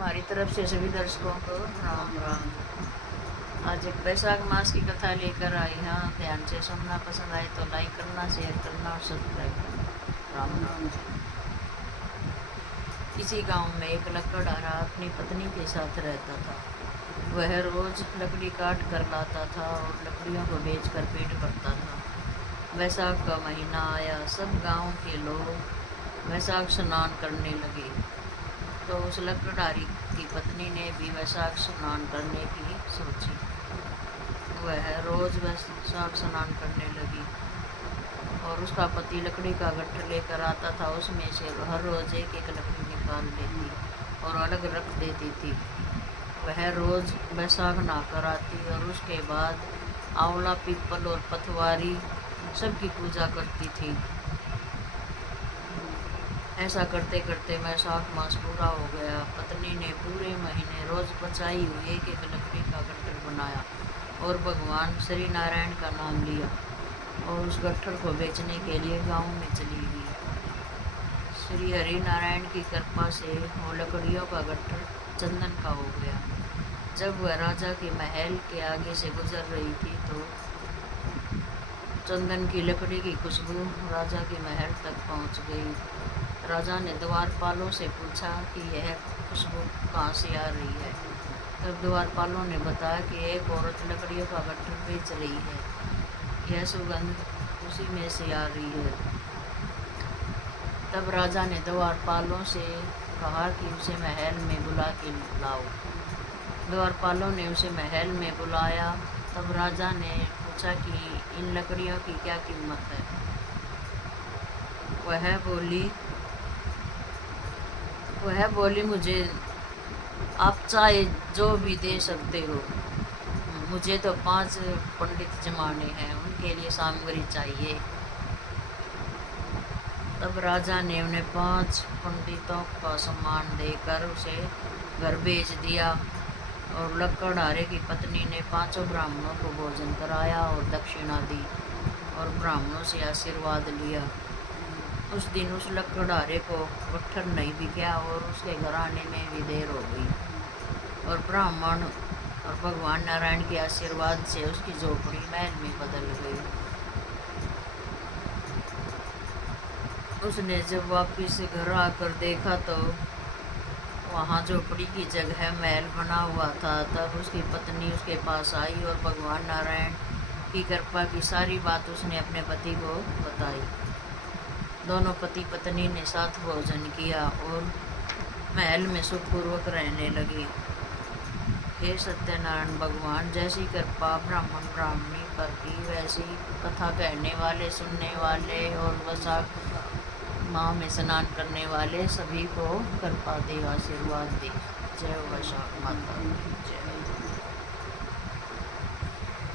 हमारी तरफ से सभी दर्शकों को राम राम। आज एक वैशाख मास की कथा लेकर आई। हाँ, ध्यान से सुनना। पसंद आए तो लाइक करना, शेयर करना और सब्सक्राइब करना। राम राम। किसी गांव में एक लकड़हारा अपनी पत्नी के साथ रहता था। वह रोज लकड़ी काट कर लाता था और लकड़ियों को बेचकर पेट भरता था। वैशाख का महीना आया। सब गांव के लोग वैशाख स्नान करने लगे, तो उस लकड़हारी की पत्नी ने भी वैशाख स्नान करने की सोची। वह रोज वैशाख स्नान करने लगी और उसका पति लकड़ी का गट्ठर लेकर आता था। उसमें से हर रोज एक एक लकड़ी निकाल लेती और अलग रख देती थी। वह रोज वैशाख नहाकर आती और उसके बाद आंवला, पीपल और पथवारी सबकी पूजा करती थी। ऐसा करते करते वैशाख मास पूरा हो गया। पत्नी ने पूरे महीने रोज बचाई हुई एक एक लकड़ी का गट्ठर बनाया और भगवान श्री नारायण का नाम लिया और उस गट्ठर को बेचने के लिए गांव में चली गई। श्री हरि नारायण की कृपा से वो लकड़ियों का गट्ठर चंदन का हो गया। जब वह राजा के महल के आगे से गुजर रही थी तो चंदन की लकड़ी की खुशबू राजा के महल तक पहुंच गई। राजा ने द्वारपालों से पूछा कि यह खुशबू कहाँ से आ रही है। तब द्वारपालों ने बताया कि एक औरत लकड़ियों का गट्ठर बेच रही है। यह सुगंध उसी में से आ रही है। तब राजा ने द्वारपालों से कहा कि उसे महल में बुला के लाओ। द्वारपालों ने उसे महल में बुलाया। तब राजा ने पूछा कि इन लकड़ियों की क्या कीमत है। वह बोली मुझे आप चाहे जो भी दे सकते हो। मुझे तो 5 पंडित जमाने हैं, उनके लिए सामग्री चाहिए। तब राजा ने उन्हें 5 पंडितों का सम्मान देकर उसे घर भेज दिया और लकड़हारे की पत्नी ने 5 ब्राह्मणों को भोजन कराया और दक्षिणा दी और ब्राह्मणों से आशीर्वाद लिया। उस दिन उस लकड़हारे को गट्ठर नहीं बिका और उसके घर आने में भी देर हो गई और ब्राह्मण और भगवान नारायण के आशीर्वाद से उसकी झोपड़ी महल में बदल गई। उसने जब वापिस घर आकर देखा तो वहाँ झोपड़ी की जगह महल बना हुआ था। तब उसकी पत्नी उसके पास आई और भगवान नारायण की कृपा की सारी बात उसने अपने पति को बताई। दोनों पति पत्नी ने साथ भोजन किया और महल में सुखपूर्वक रहने लगे। हे सत्यनारायण भगवान, जैसी कृपा ब्राह्मण ब्राह्मणी पर की, वैसी कथा कहने वाले, सुनने वाले और वैशाख माह में स्नान करने वाले सभी को कृपा दे, आशीर्वाद दे। जय वैशाख माता की जय।